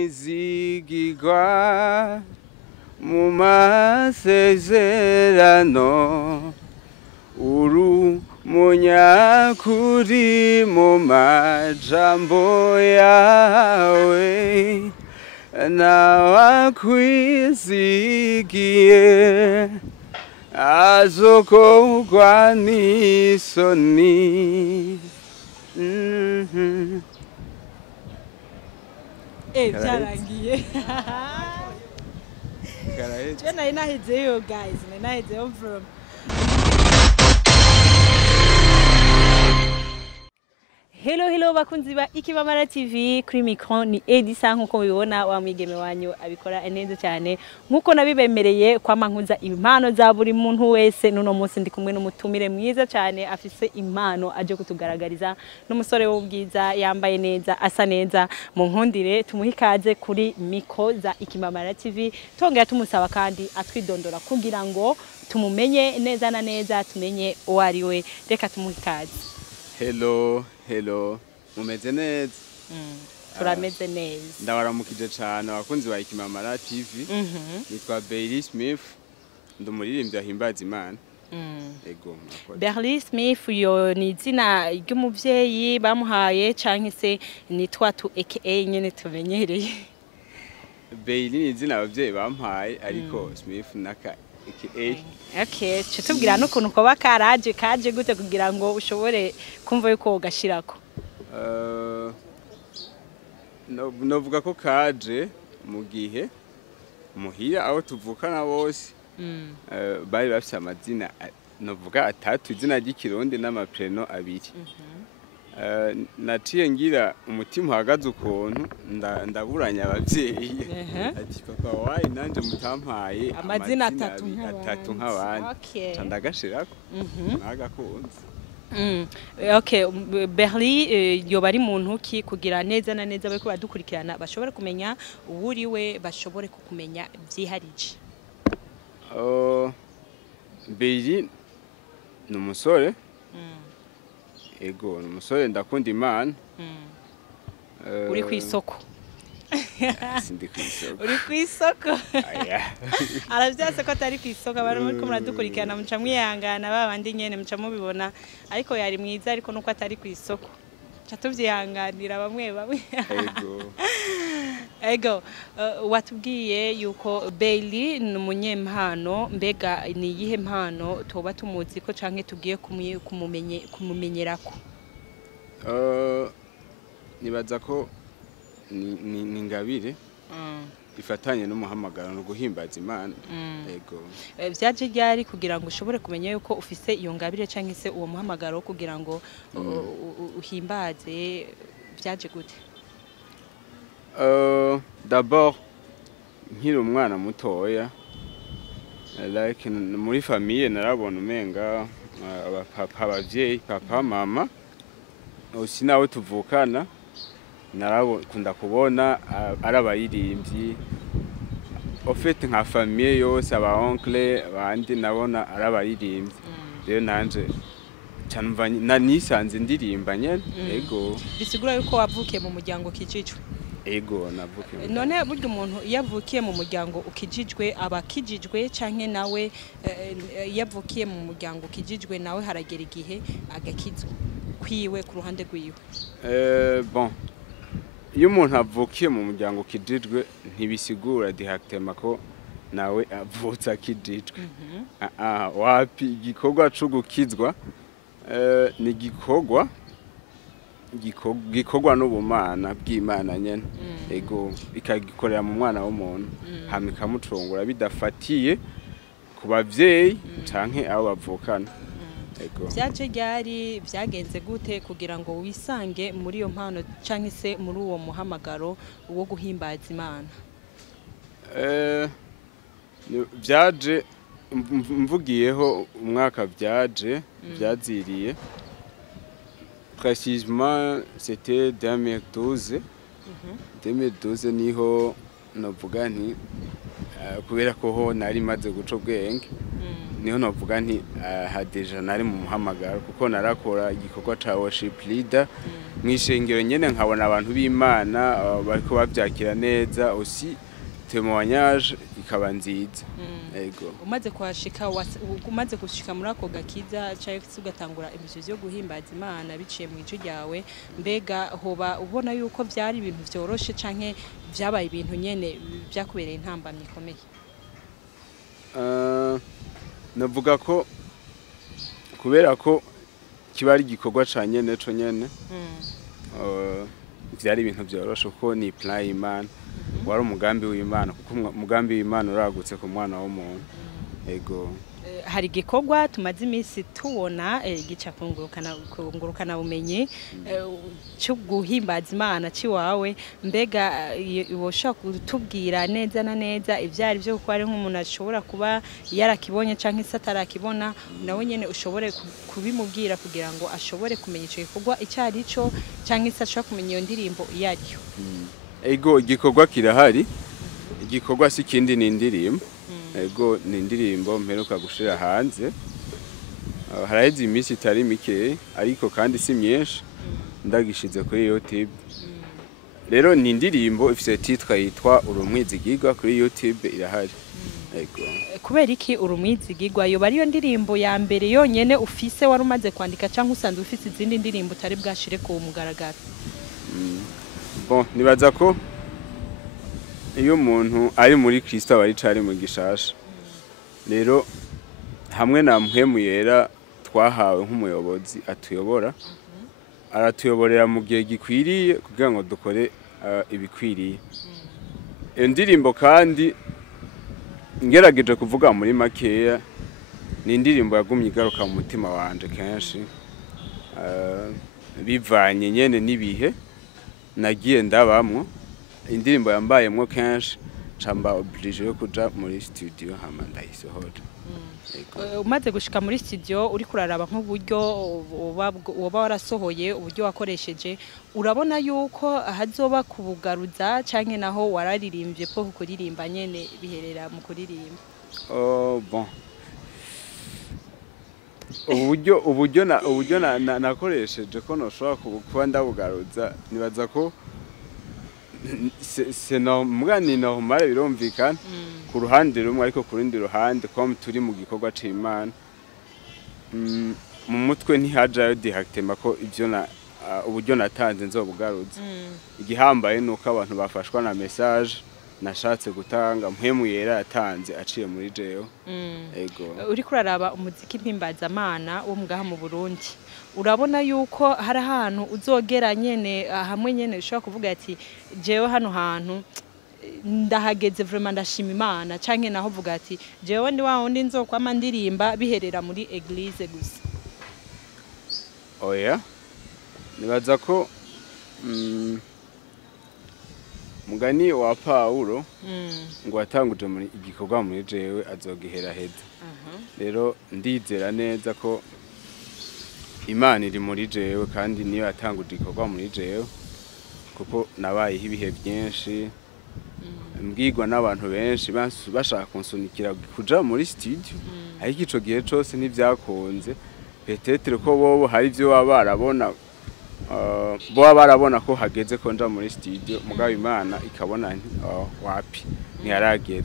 mwizigirwa mu masezerano uru munyakuri mu majambo yawe nawakwizigiye azokogwa n'isoni. Byarangiye. Je nari nahizeyo guys, nari nahizeyo from Hello bakunzi ba Ikibamara TV, kuri micro ni Edyssa nkuko mubibona wa mwigeme wanyu abikora neza cyane nkuko nabibemereye kwa mankuza impano za buri muntu wese. Nuno munsi ndi kumwe n'umutumire mwiza cyane afise impano aje kutugaragariza, n'umusore w'ubwiza yambaye neza asa neza. Mu nkundire tumuhikaze kuri micro za Ikibamara TV, tongera tumusaba kandi atwidondora kugira ngo tumumenye neza na neza, tumenye uwo ari we. Reka tumuhikaze. Hello, mumeze neza? Turameze neza. Ndabaramukije cyane abakunzi ba Ikibamara TV. Nitwa Berry Smith, ndumuririmbyi ahimbaza Imana. Ego. Berry Smith yo ni izina ry'umuvyeyi bamuhaye canke se ni twatu aka nyene tumenyereye? Berry ni izina abavyeyi bamuhaye ariko Smith naka aka. Okay, tubwira n'ukuntu ko bakaraje kaje gute kugira ngo ushobore kumva yuko ugashirako? Novuga ko kaje mu gihe muhira aho tuvukana bose bari bafite amazina novuga atatu, izina ry'ikirundi n'amapreno abiri. Naciye ngira umutima uhagaze ukuntu ndaburanya abavyeyi ati papa wayi nanje mutampaye amazina atatu nk'abandi ndagashirako agakunze. Okay, Berry yo bari muntu ki kugira neza na neza bariko badukurikirana bashobore kumenya uwuri we, bashobore kukumenya vyiharije? Berry ni umusore. Ego, ni umusore ndakunda Imana. Uri kwisoko? Sindi kwisoko. Uri kwisoko? Aravyase ko atari kwisoko, bari muri ko muradukurikirana muca mwihangana babandi nyene muca mubibona, ariko yari mwiza ariko nuko atari kwisoko. Cha tuvyihanganira bamwe. Ego, watubwiye yuko Berry ni umunyempano, mbega ni iyihe mpano toba tumuzi ko canke tugiye kumumenyerako? Nibaza ko ni ingabire ifatanye n'umuhamagaro no guhimbaza Imana. Ego. Vyaje ryari kugira ngo ushobore kumenya yuko ufise iyo ngabire canke se uwo muhamagaro kugira ngo uhimbaze, vyaje gute? D'abord nkiri umwana mutoya, like muri famille narabona umenga abavyeyi papa mama aussi nawe tuvukana narabona kubona arabayirimbyi ofete nka famille yose aba oncle bandi nabona arabayirimbyi. Rero nanje canumva nisanze ndirimba nyene. Ego. Bisigura yuko wavukiye mu muryango kijijwe? Ego, navukiye. None buryo umuntu yavukiye mu muryango ukijijwe abakijijwe canke nawe yavukiye mu muryango ukijijwe nawe haragera igihe agakizwa kwiwe ku ruhande rwiwe? Bon, iyo umuntu avukiye mu muryango ukijijwe ntibisigura directement ko nawe avutse akijijwe. Wapi, igikorwa cyo gukizwa ni gikorwa n'ubumana bw'Imana nyene. Ego, ikagikorera mu mwana w'umuntu hama ikamucungura bidafatiye ku bavyeyi canke abo bavukana. Ego. Vyaje ryari, vyagenze gute kugira ngo wisange muri iyo mpano canke se muri uwo muhamagaro wo guhimbaza Imana? Vyaje mvugiyeho umwaka vyaziriye. Précisément c'était 2012. 2012 niho navuga nti kubera ko ho nari maze guca ubwenge, niho navuga nti deja nari mu muhamagaro kuko narakora igikorwa ca worship leader mwishengero nyene nkabona abantu b'Imana bariko bavyakira neza aussi témoignage ikaba nziza ego umaze kuhashika umaze gushika muri ako gakiza cyangwa ugatangura ibyo byo guhimbaza Imana biciye mu ijwi ryawe mbega hoba ubona yuko byari ibintu byoroshe canke byabaye ibintu nyene byakubereye intambamye ikomeye navuga ko kubera ko kiba ari igikorwa ca nyene co nyene byari ibintu byoroshe kuko ni plan y'Imana wari umugambi w'Imana kuko umugambi w'Imana uragutse ku mwana w'umuntu ego hari igikorwa tumaze iminsi tubona gica kungurukana bumenyi cyo guhimbaza Imana ciwawe mbega woshaka kutubwira neza na neza ivyari byo kuko ari nk'umuntu ashobora kuba yarakibonye canke satarakibona nawe nyene ushobore kubimubwira kugira ngo ashobore kumenya ico gikorwa icyari cyo canke ashobora kumenya iyo ndirimbo iyariyo ego igikorwa kirahari igikorwa si kindi ni indirimbo ego ni indirimbo mperuka gushira hanze haraheze iminsi itari mike ariko kandi si myinshi ndagishize kuri YouTube rero ni indirimbo ifite titre yitwa urumwizigirwa kuri YouTube irahari ego kubera iki urumwizigirwa yo bariyo ndirimbo ya mbere yonyene ufise wari umaze kwandika cyangwa usanzwe ufise izindi ndirimbo utari bwashire ku mugaragaro bon nibaza ko iyo umuntu ari muri Kristo aba ari mu gishasha rero hamwe na mpwemu yera twahawe nk'umuyobozi atuyobora aratuyoborera mu gihe gikwiriye kugira ngo dukore ibikwiriye iyo ndirimbo kandi ngerageje kuvuga muri makeya ni indirimbo yagumye igaruka mu mutima wanje kenshi bivanye nyene nibihe nagiye ndabamwo indirimbo yambayemwo kenshi camba oblige yo kuja muri studio hama ndayisohora umaze gushika muri studio uri kuraraba nk'uburyo woba warasohoye uburyo wakoresheje urabona yuko hazoba kubugaruza canke naho wararirimbye po kuririmba nyene biherera mu kuririmba bon uburyo nakoresheje ko noshobora kuba ndabugaruza nibaza ko ni normal birumvikana ku ruhande rumwe ariko ku rundi ruhande comme turi mu gikorwa c'Imana mu mutwe ntihajayo directement ko uburyo natanze nzobugaruza igihambaye nuko abantu bafashwa na message nashatse gutanga mpwemu yera yatanze aciye muri jeyo ego uri kuraraba umuziki mpimbaza Imana wo mugaha mu Burundi urabona yuko hari ahantu uzogera nyene hamwe nyene ushobora kuvuga ati jewe hano hantu ndahageze vraiment ndashima Imana canke naho vuga ati jewe ndi wa wundi nzokwama ndirimba biherera muri eglise gusa oya nibaza ko mugani wa Paulo ngo atanguje muri igikorwa muri jewe azogihera heza rero ndizera neza ko Imana iri muri jewe kandi niyo yatanguje igikorwa muri jewe kuko nabayeho ibihe byinshi mbwirwa n'abantu benshi bashaka kunsunikira kuja muri studio ariko ico gihe cose ntivyakunze peut-être ko bobo hari ivyo barabona bo barabona ko hageze ko nja muri studio mugabo Imana ikabona wapi ntiyaragera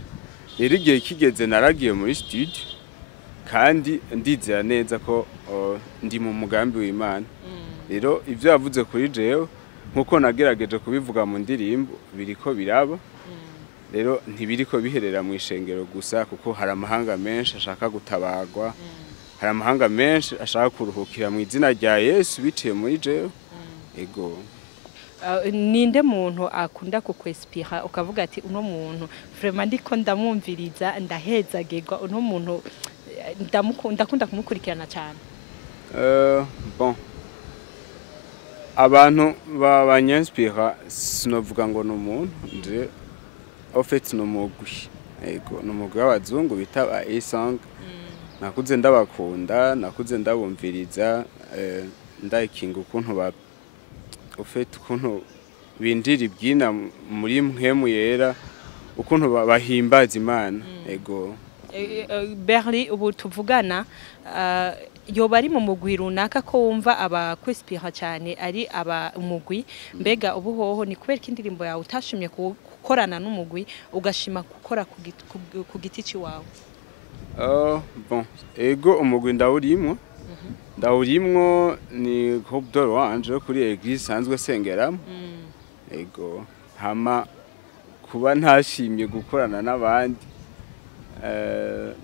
rero igihe kigeze naragiye muri studio kandi ndizera neza ko ndi mu mugambi w'Imana rero ivyo yavuze kuri jewe nkuko nagerageje kubivuga mu ndirimbo biriko biraba rero ntibiriko biherera mu ishengero gusa kuko hari amahanga menshi ashaka gutabagwa hari amahanga menshi ashaka kuruhukira mu izina rya Yesu biciye muri jewe ego ninde muntu akunda kukwespira ukavuga ati uno muntu vraiment ndiko ndamwumviriza ndahezagirwa uno muntu ndakunda kumukurikirana cyane bon abantu banyanspira sinovuga ngo n'umuntu nje en fait no mugwi ego no mugwi w'abazungu bita ba e-song nakuze ndabakunda nakuze ndabumviriza ndayikinga ukuntu ba ufite ukuntu bindira ibyina muri mpwemu yera ukuntu bahimbaza Imana ego Berli ubu tuvugana yoba ari mu mugwi runaka ko wumva aba kwespira cyane ari aba umugwi mbega ubuhoho ni kubera indirimbo yawe utashimye gukorana n'umugwi ugashima gukora ku giti ciwawe? Bon, ego umugwi ndawurimwo ni groupe de louange kuri église sanzwe sengeramo. Ego hama kuba ntashimye gukorana n'abandi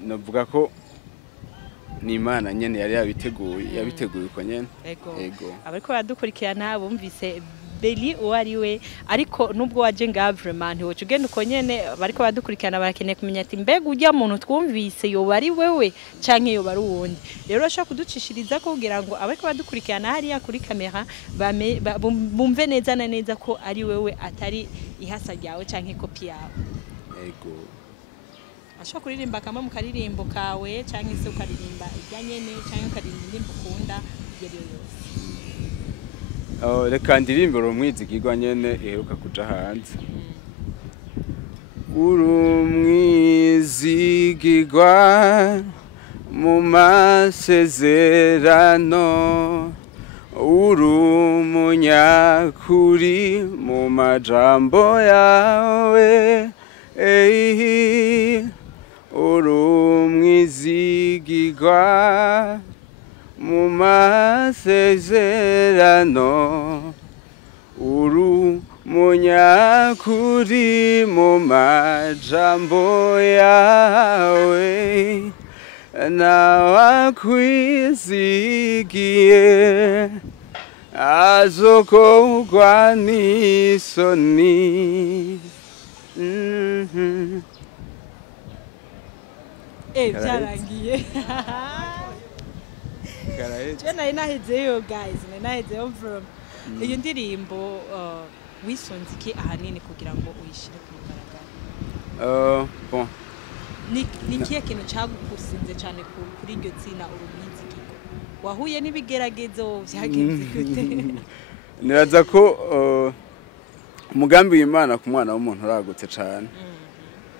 navuga ko ni Imana nyene yari yabiteguye uko nyene. Ego abariko baradukurikirana bumvise Beli uwariwe ariko nubwo waje nga vraiment ntiwoca ugenda uko nyene bariko baradukurikirana barakeneye kumenya ati mbega ujya muntu twumvise yoba ari wewe canke yoba ari uwundi. Rero ashaka kuducishiriza ko kugira ngo abariko baradukurikirana hariya kuri kamera bumve neza na neza ko ari wewe atari ihasa ryawe canke kopi yawe. Ego ashaka kuririmba kama mu karirimbo kawe canke se ukaririmba ijya nyene canke ukaririmba indirimbo ukunda iyo yose. Reka ndirimbira umwizigirwa nyene iheruka kuja hanze. Uri umwizigirwa mu masezerano, uri umunyakuri mu majambo yawe, uri umwizigirwa mu masezerano, uri umunyakuri mu majambo yawe, nawakwizigiye azokogwa n'isoni. Byarangiye. Nari nahezeyo guys, nahezeyo from iyo ndirimbo wisonze iki ahanini kugira ngo uyishire ku mugaragaro? Bon. Ni kiye kintu cyagukusinze cyane kuri iryo tsina urumwizigirwa? Wahuye n'ibigeragezo byagenze gute? Niraza ko umugambi w'Imana ku mwana w'umuntu uragutse cyane.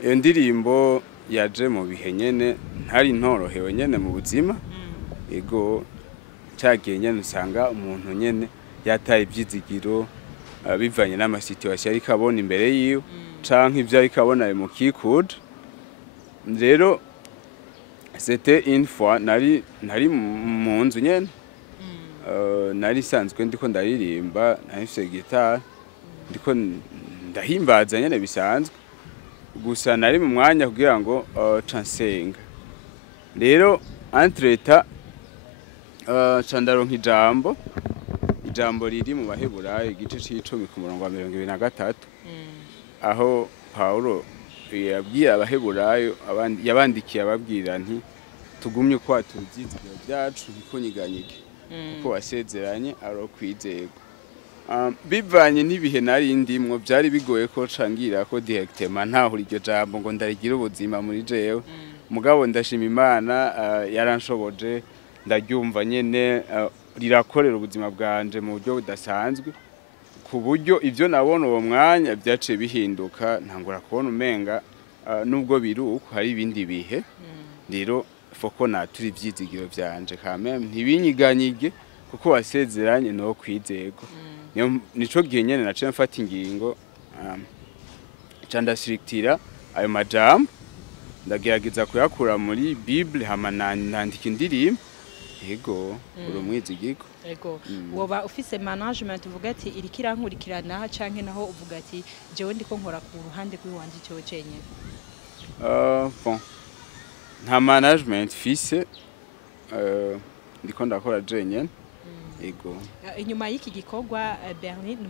Iyo ndirimbo yaje mu bihe nyene ntari ntorohewe nyene mu buzima. Ego cyagiye nyene usanga umuntu nyene yataye ibyizigiro bivanye n'amasituation ariko abona imbere yiwe canke ivyo ariko abona mu kikude. Rero c'était une fois nari mu nzu nyene nari sanzwe ndiko ndaririmba nahise gitari ndiko ndahimbaza nyene bisanzwe gusa nari mu mwanya kugira ngo cansenga. Rero entreta candaronka ijambo riri mu baheburayo igice c'icumi ku murongo wa 23 aho Paulo yabwiye abaheburayo yabandikiye ababwira nti tugumye kwa tubyizigiro byacu ntikonyiganyike kuko wasezeranye aro kwizego. Bivanye n'ibihe nari ndimwo byari bigoye ko cangira ko directement ntahura iryo jambo ngo ndarigira ubuzima muri jewe, mugabo ndashima Imana yaranshoboje ndaryumva nyene rirakorera ubuzima bwanje mu buryo budasanzwe ku buryo ivyo nabona uwo mwanya byaciye bihinduka ntangura kubona umenga nubwo biruko hari ibindi bihe. Rero foko naturi ivyizigiro byanje kameme ntibinyiganyige kuko wasezeranye no kwizego. Nico gihe nyene naciye mfata ingingo candasiriktira ayo majambo ndagerageza kuyakura muri Bible hama nandika indirimbo. Ego urumwizigirwa. Ego woba ufise management uvuga ati iri kirankurikirana canke naho uvuga ati jewe ndiko nkora ku ruhande rw'iwanje cyo cenyene? Bon nta management fise ndiko ndakora jenyene. Ego inyuma y'iki gikorwa Bernie ni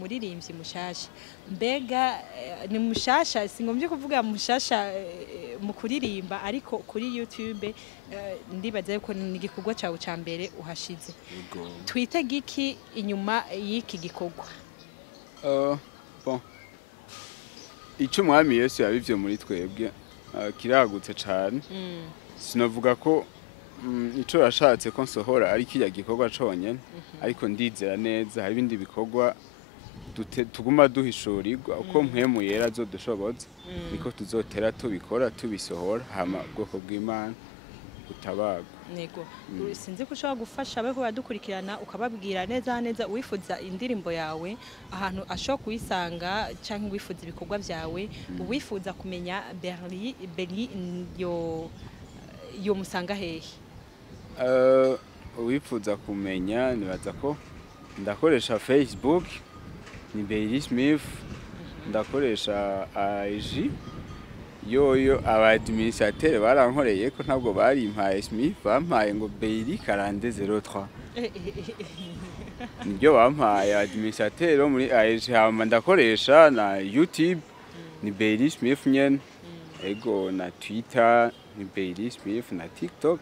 muririmbyi mushasha, mbega ni mushasha singombye kuvuga mushasha mu kuririmba ariko kuri YouTube ndibaza ko ni igikorwa cyawe ca mbere uhashize. Twitege iki inyuma y'iki gikorwa? Bon ico mwami Yesu yabivye muri twebwe kiragutse cyane. Sinavuga ko ico yashatse ko nsohora ari kiya gikorwa conyene ariko ndizera neza hari ibindi bikorwa tuguma duhishurirwa uko mpemu yera azodushoboza niko tuzotera tubikora tubisohora hama ubwoko bw'Imana butabagwa. nego sinzi ko ushobora gufasha abe ko badukurikirana ukababwira neza neza uwifuza indirimbo yawe ahantu ashobora kuyisanga cyangwa uwifuza ibikorwa byawe uwifuza kumenya Beri yo musanga hehe uwifuza kumenya nibaza ko ndakoresha Facebook ni Beri Smith ndakoresha IG yoyo abadministrateur barankoreye ko ntabwo bari impaye Smith bampaye ngo Beri 4203 nibyo bampaye administrateur muri IG hama ndakoresha na YouTube ni Beri Smith nyene ego na Twitter ni Beri Smith na TikTok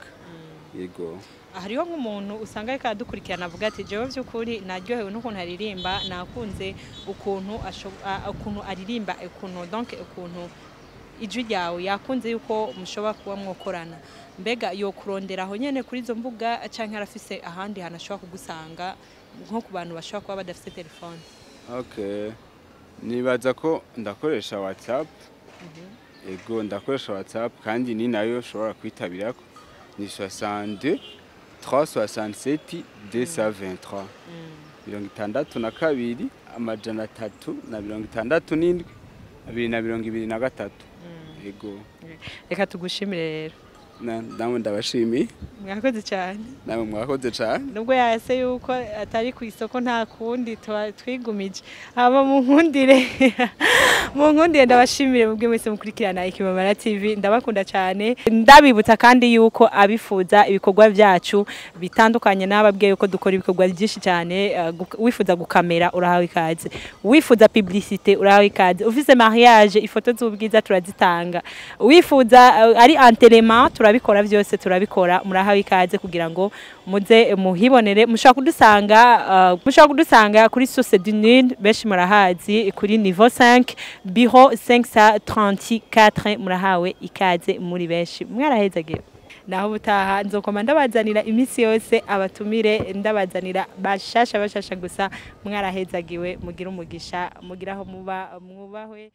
yego hariho nk'umuntu usanga reka dukurikirana avuga ati jewe by'ukuri naryohewe n'ukuntu aririmba nakunze ukuntu aririmba donc ukuntu ijwi ryawe yakunze yuko mushobora kuba mwokorana mbega yo kurondera aho nyene kuri izo mbuga canke arafise ahandi hana ashobora kugusanga nko ku bantu bashobora kuba badafite telefone okay nibaza ko ndakoresha WhatsApp ego ndakoresha WhatsApp kandi ni nayo ushobora kwitabirako ni 62 367 223 62 amajana 367 223 ego reka tugushimire rero namwe ndabashimiye mwakoze cyane namwe mwakoze cyane nubwo yase yuko atari ku isoko nta kundi twigumije aba mu nkundire ndabashimire mubwe mwese mukurikirana Ikibamara TV ndabakunda cyane ndabibutsa kandi yuko abifuza ibikorwa byacu bitandukanye n'ababwiye yuko dukora ibikorwa byinshi cyane wifuza gukamera urahawe ikaze wifuza publicité urahawe ikaze ufise mariage ifoto z'ubwiza turazitanga wifuza ari enterrement turabikora byose turabikora murahawe ikaze kugira ngo muze muhibonere mushaka kudusanga kuri Source du Nil benshi murahazi kuri niveau 5 bureau 534 murahawe ikaze muri benshi mwarahezagera naho butaha nzokoma ndabazanira imisi yose abatumire ndabazanira bashasha gusa mwarahezagiwe mugira umugisha mugiraho muba mwubahwe